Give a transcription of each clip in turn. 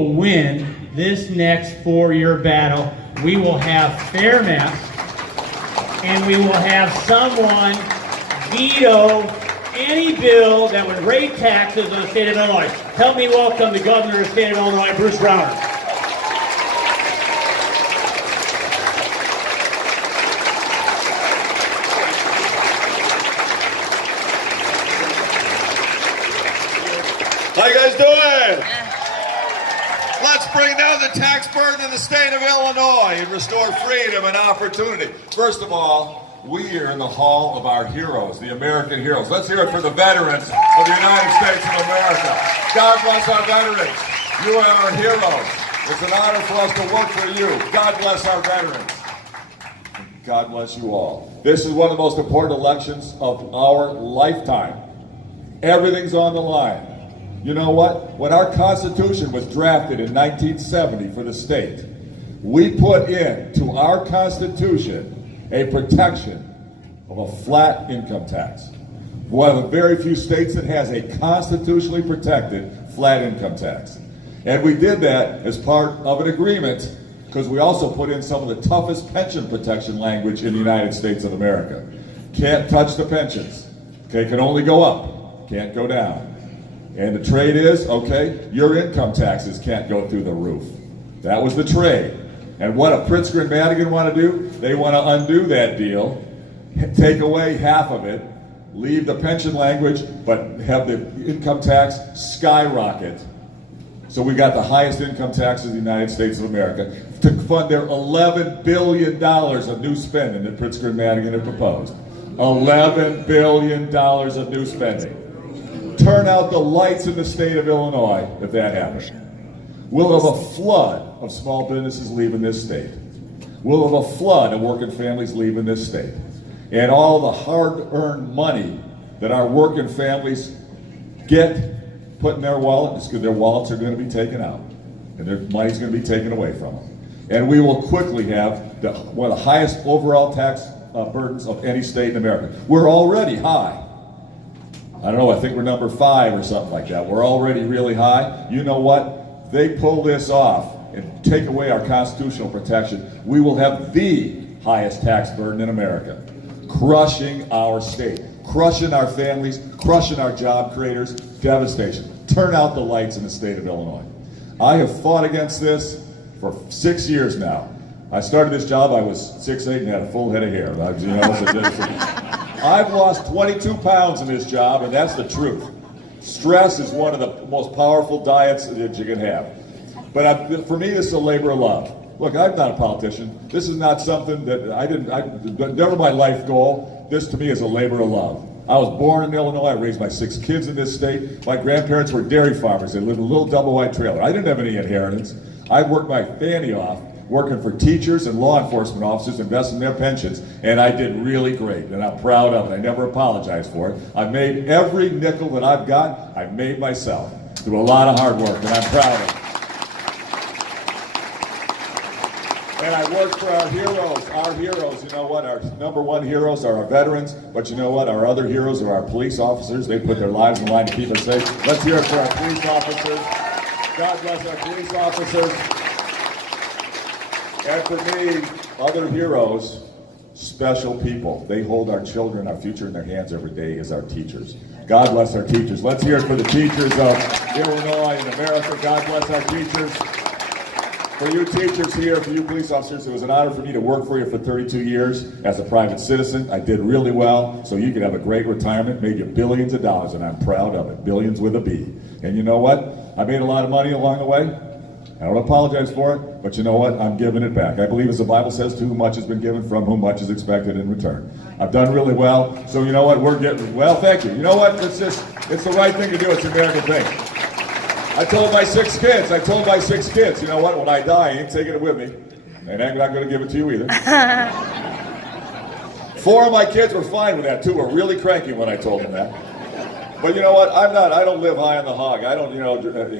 win this next 4-year battle. We will have fairness, and we will have someone veto any bill that would raise taxes in the state of Illinois. Help me welcome the Governor of the state of Illinois, Bruce Rauner. How you guys doing? Let's bring down the tax burden in the state of Illinois and restore freedom and opportunity. First of all, we are in the hall of our heroes, the American heroes. Let's hear it for the veterans of the United States of America. God bless our veterans. You are our heroes. It's an honor for us to work for you. God bless our veterans. God bless you all. This is one of the most important elections of our lifetime. Everything's on the line. You know what? When our Constitution was drafted in 1970 for the state, we put into our Constitution a protection of a flat income tax. One of the very few states that has a constitutionally protected flat income tax. And we did that as part of an agreement because we also put in some of the toughest pension protection language in the United States of America. Can't touch the pensions. Okay, can only go up, can't go down. And the trade is, okay, your income taxes can't go through the roof. That was the trade. And what do Pritzker and Madigan want to do? They want to undo that deal, take away half of it, leave the pension language, but have the income tax skyrocket. So we got the highest income taxes in the United States of America to fund their $11 billion of new spending that Pritzker and Madigan have proposed. $11 billion of new spending. Turn out the lights in the state of Illinois if that happens. We'll have a flood of small businesses leaving this state. We'll have a flood of working families leaving this state. And all the hard-earned money that our working families get put in their wallet, because their wallets are going to be taken out. And their money's going to be taken away from them. And we will quickly have one of the highest overall tax burdens of any state in America. We're already high. I don't know, I think we're number 5 or something like that. We're already really high. You know what? They pull this off and take away our constitutional protection. We will have the highest tax burden in America. Crushing our state, crushing our families, crushing our job creators, devastation. Turn out the lights in the state of Illinois. I have fought against this for 6 years now. I started this job, I was 6'8" and had a full head of hair. I've lost 22 pounds in this job, and that's the truth. Stress is one of the most powerful diets that you can have. But for me, this is a labor of love. Look, I'm not a politician. This is not something that never my life goal. This to me is a labor of love. I was born in Illinois. I raised my 6 kids in this state. My grandparents were dairy farmers. They lived in a little double-wide trailer. I didn't have any inheritance. I worked my fanny off working for teachers and law enforcement officers, investing their pensions, and I did really great, and I'm proud of it. I never apologize for it. I made every nickel that I've got, I made myself through a lot of hard work, and I'm proud of it. And I worked for our heroes. Our heroes, you know what? Our number 1 heroes are our veterans, but you know what? Our other heroes are our police officers. They put their lives in line to keep us safe. Let's hear it for our police officers. God bless our police officers. And for me, other heroes, special people. They hold our children, our future in their hands every day as our teachers. God bless our teachers. Let's hear it for the teachers of Illinois and America. God bless our teachers. For you teachers here, for you police officers, it was an honor for me to work for you for 32 years as a private citizen. I did really well, so you could have a great retirement, made you billions of dollars, and I'm proud of it. Billions with a B. And you know what? I made a lot of money along the way. I don't apologize for it, but you know what? I'm giving it back. I believe, as the Bible says, to whom much has been given, from whom much is expected in return. I've done really well, so you know what? We're getting, well, thank you. You know what? It's the right thing to do. It's the American thing. I told my 6 kids, you know what? When I die, I ain't taking it with me, and I'm not going to give it to you either. 4 of my kids were fine with that. 2 were really cranky when I told them that. But you know what? I don't live high on the hog. I don't,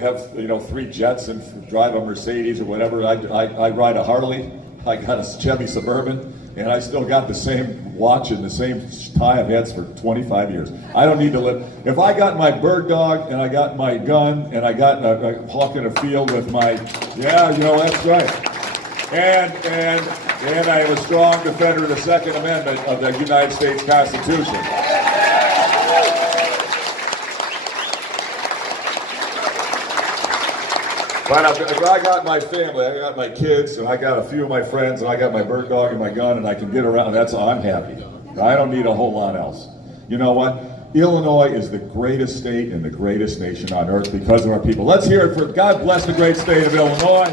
have, 3 jets and drive a Mercedes or whatever. I ride a Harley. I got a Chevy Suburban. and I still got the same watch and the same tie I've had for 25 years. I don't need to live. If I got my bird dog and I got my gun and I got a hawk in a field with my, yeah, you know, that's right. And I am a strong defender of the Second Amendment of the United States Constitution. But if I got my family, I got my kids, and I got a few of my friends, and I got my bird dog and my gun, and I can get around, that's all, I'm happy. I don't need a whole lot else. You know what? Illinois is the greatest state and the greatest nation on earth because of our people. Let's hear it for God bless the great state of Illinois.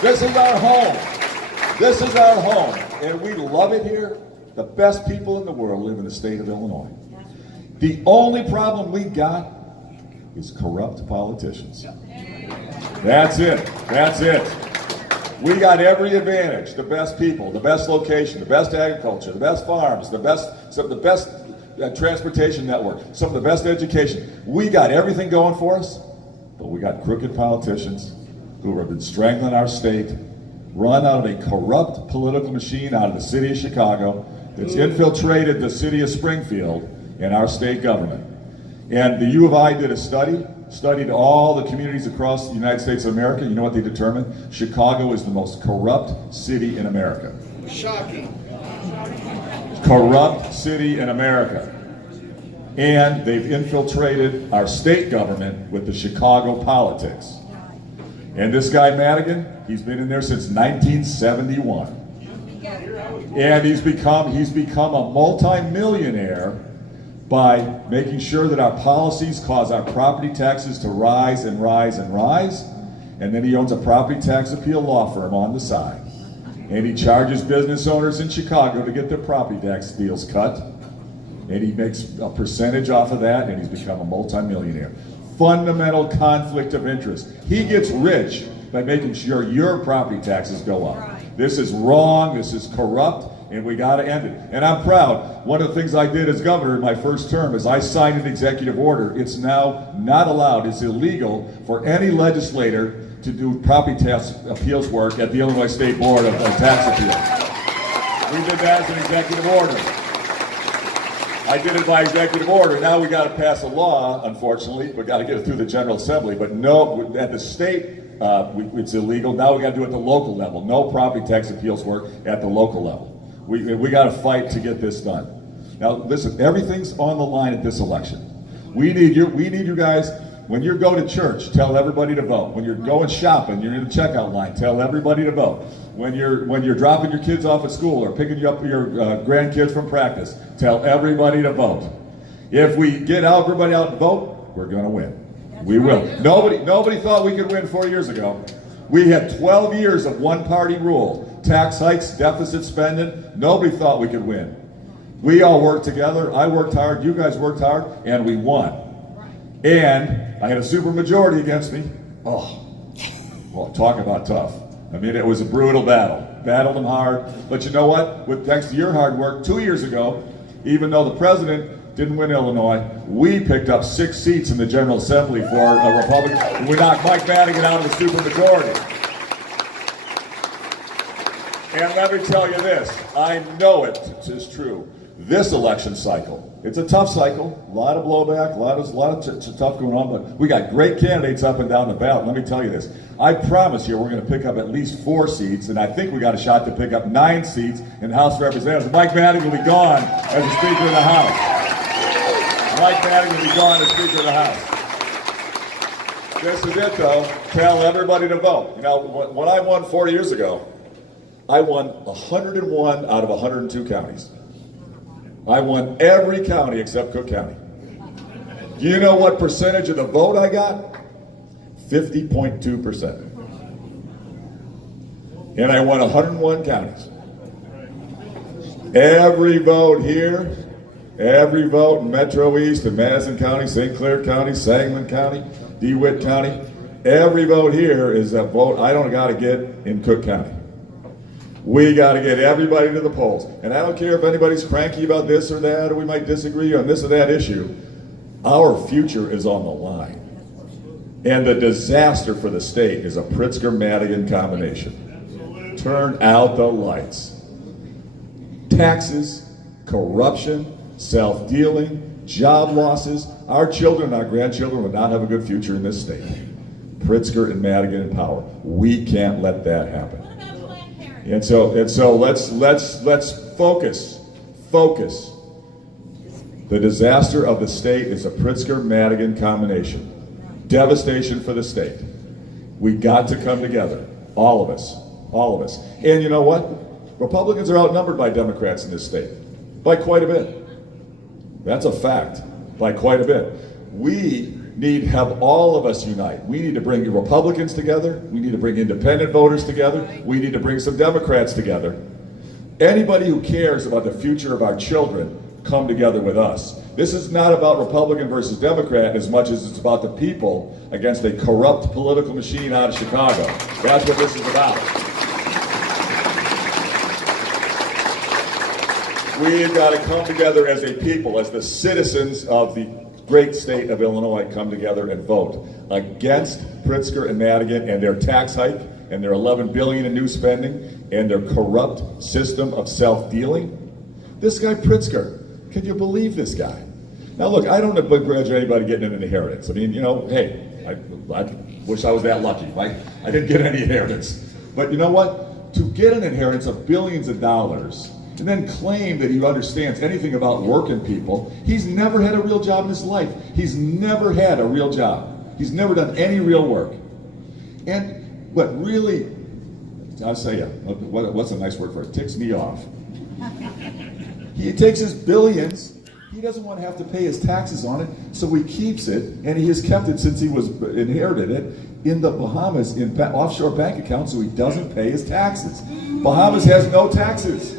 This is our home. This is our home. And we love it here. The best people in the world live in the state of Illinois. The only problem we got is corrupt politicians. That's it. That's it. We got every advantage. The best people, the best location, the best agriculture, the best farms, the best transportation network, some of the best education. We got everything going for us, but we got crooked politicians who have been strangling our state, run out of a corrupt political machine out of the city of Chicago that's infiltrated the city of Springfield and our state government. And the U of I did a study, studied all the communities across the United States of America. You know what they determined? Chicago is the most corrupt city in America. Shocking. Corrupt city in America. And they've infiltrated our state government with the Chicago politics. And this guy Madigan, he's been in there since 1971. And he's become a multi-millionaire by making sure that our policies cause our property taxes to rise and rise and rise. And then he owns a property tax appeal law firm on the side. And he charges business owners in Chicago to get their property tax deals cut. And he makes a percentage off of that, and he's become a multimillionaire. Fundamental conflict of interest. He gets rich by making sure your property taxes go up. This is wrong, this is corrupt, and we got to end it. And I'm proud. One of the things I did as governor in my first term is I signed an executive order. It's now not allowed, it's illegal for any legislator to do property tax appeals work at the Illinois State Board of Tax Appeals. We did that as an executive order. I did it by executive order. Now we got to pass a law, unfortunately. We got to get it through the General Assembly. But no, at the state, it's illegal. Now we got to do it at the local level. No property tax appeals work at the local level. We got to fight to get this done. Now listen, everything's on the line at this election. We need you guys. When you go to church, tell everybody to vote. When you're going shopping, you're in the checkout line, tell everybody to vote. When you're dropping your kids off at school or picking you up your grandkids from practice, tell everybody to vote. If we get everybody out to vote, we're going to win. We will. Nobody thought we could win 4 years ago. We had 12 years of one-party rule. Tax hikes, deficit spending. Nobody thought we could win. We all worked together. I worked hard. You guys worked hard, and we won. And I had a supermajority against me. Oh, well, talk about tough. I mean, it was a brutal battle. Battled them hard. But you know what? Thanks to your hard work, 2 years ago, even though the president didn't win Illinois, we picked up 6 seats in the General Assembly for a Republican. We knocked Mike Madigan out of the supermajority. And let me tell you this, I know it is true. This election cycle, it's a tough cycle, a lot of blowback, a lot of stuff going on, but we got great candidates up and down the ballot. Let me tell you this, I promise you we're going to pick up at least 4 seats, and I think we got a shot to pick up 9 seats in the House of Representatives. Mike Madigan will be gone as the Speaker of the House. Mike Madigan will be gone as Speaker of the House. This is it though, tell everybody to vote. You know, when I won 4 years ago, I won 101 out of 102 counties. I won every county except Cook County. Do you know what percentage of the vote I got? 50.2%. And I won 101 counties. Every vote here, every vote in Metro East and Madison County, St. Clair County, Sangamon County, DeWitt County, every vote here is a vote I don't got to get in Cook County. We got to get everybody to the polls. And I don't care if anybody's cranky about this or that, or we might disagree on this or that issue. Our future is on the line. And the disaster for the state is a Pritzker-Madigan combination. turn out the lights. Taxes, corruption, self-dealing, job losses. Our children and our grandchildren will not have a good future in this state. Pritzker and Madigan in power. We can't let that happen. And so let's focus. The disaster of the state is a Pritzker-Madigan combination. Devastation for the state. We got to come together, all of us. And you know what? Republicans are outnumbered by Democrats in this state, by quite a bit. That's a fact, by quite a bit. We need to have all of us unite. We need to bring Republicans together. We need to bring independent voters together. We need to bring some Democrats together. Anybody who cares about the future of our children, come together with us. This is not about Republican versus Democrat as much as it's about the people against a corrupt political machine out of Chicago. That's what this is about. We've got to come together as a people, as the citizens of the great state of Illinois, come together and vote against Pritzker and Madigan and their tax hike and their $11 billion in new spending and their corrupt system of self-dealing. This guy Pritzker, can you believe this guy? Now look, I don't begrudge anybody getting an inheritance. I mean, you know, hey, I wish I was that lucky, right? I didn't get any inheritance. But you know what? To get an inheritance of billions of dollars and then claim that he understands anything about working people, he's never had a real job in his life. He's never had a real job. He's never done any real work. And what really, I'll say you, what's a nice word for it? Ticks me off. He takes his billions, he doesn't want to have to pay his taxes on it, so he keeps it, and he has kept it since he was inherited it in the Bahamas in offshore bank accounts, so he doesn't pay his taxes. Bahamas has no taxes.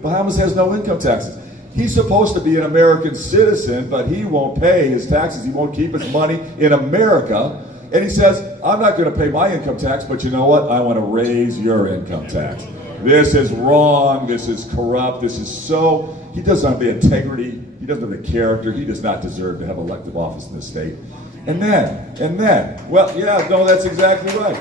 Bahamas has no income taxes. He's supposed to be an American citizen, but he won't pay his taxes. He won't keep his money in America. And he says, I'm not going to pay my income tax, but you know what? I want to raise your income tax. This is wrong. This is corrupt. This is so... He doesn't have the integrity. He doesn't have the character. He does not deserve to have elective office in this state. And then, well, yeah, no, that's exactly right.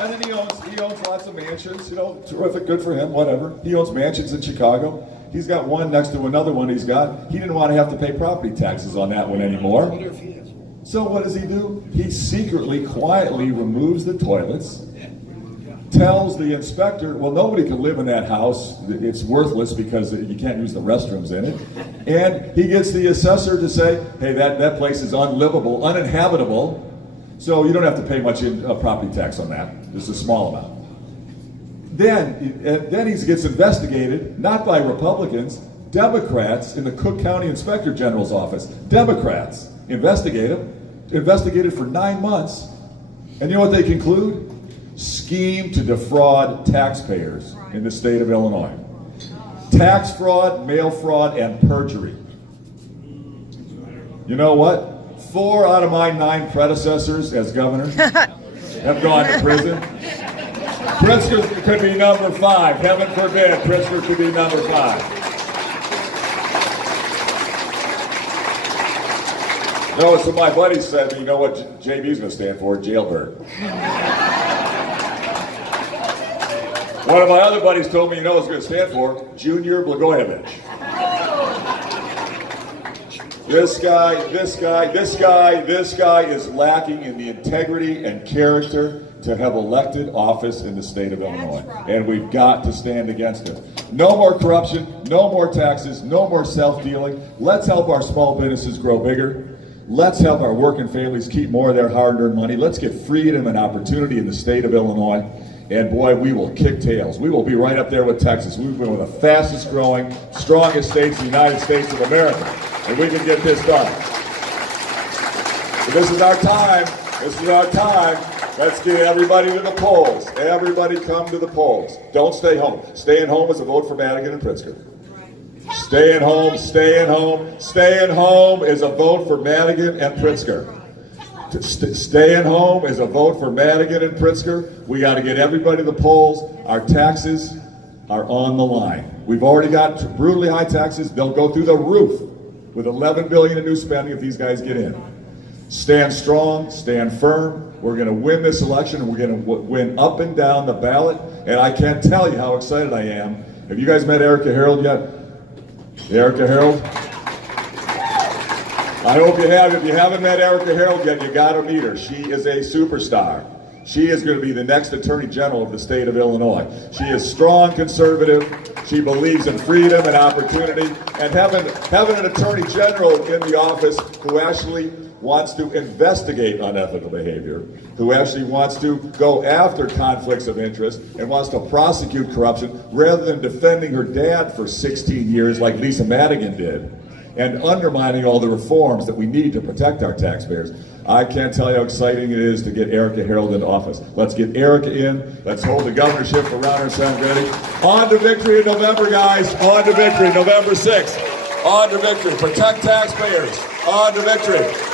And then he owns lots of mansions, you know, terrific, good for him, whatever. He owns mansions in Chicago. He's got one next to another one he's got. He didn't want to have to pay property taxes on that one anymore. So what does he do? He secretly, quietly removes the toilets, tells the inspector, well, nobody can live in that house. It's worthless because you can't use the restrooms in it. And he gets the assessor to say, hey, that place is unlivable, uninhabitable, so you don't have to pay much in property tax on that, just a small amount. Then he gets investigated, not by Republicans, Democrats in the Cook County Inspector General's office. Democrats investigated for 9 months. And you know what they conclude? Scheme to defraud taxpayers in the state of Illinois. Tax fraud, mail fraud, and perjury. You know what? 4 out of my 9 predecessors as governor have gone to prison. Pritzker could be number 5. Heaven forbid Pritzker could be number 5. You know, so my buddy said, you know what JB's going to stand for? Jailbird. One of my other buddies told me, you know what it's going to stand for? Junior Blagojevich. This guy is lacking in the integrity and character to have elected office in the state of Illinois. And we've got to stand against him. No more corruption, no more taxes, no more self-dealing. Let's help our small businesses grow bigger. Let's help our working families keep more of their hard-earned money. Let's get freedom and opportunity in the state of Illinois. And boy, we will kick tails. We will be right up there with Texas. We've been one of the fastest growing, strongest states in the United States of America. And we can get this done. So this is our time. This is our time. Let's get everybody to the polls. Everybody come to the polls. Don't stay home. Staying home is a vote for Madigan and Pritzker. Staying home, staying home, staying home is a vote for Madigan and Pritzker. Staying home is a vote for Madigan and Pritzker. We got to get everybody to the polls. Our taxes are on the line. We've already got brutally high taxes. They'll go through the roof with $11 billion in new spending if these guys get in. Stand strong, stand firm. We're going to win this election, and we're going to win up and down the ballot. And I can't tell you how excited I am. Have you guys met Erica Harold yet? Erica Harold? I hope you have. If you haven't met Erica Harold yet, you got to meet her. She is a superstar. She is going to be the next Attorney General of the state of Illinois. She is strong conservative. She believes in freedom and opportunity. And having an Attorney General in the office who actually wants to investigate unethical behavior, who actually wants to go after conflicts of interest and wants to prosecute corruption rather than defending her dad for 16 years like Lisa Madigan did and undermining all the reforms that we need to protect our taxpayers. I can't tell you how exciting it is to get Erica Harold into office. Let's get Erica in. Let's hold the governorship for Rauner and Sangretti. On to victory in November, guys. On to victory, November 6th. On to victory. Protect taxpayers. On to victory.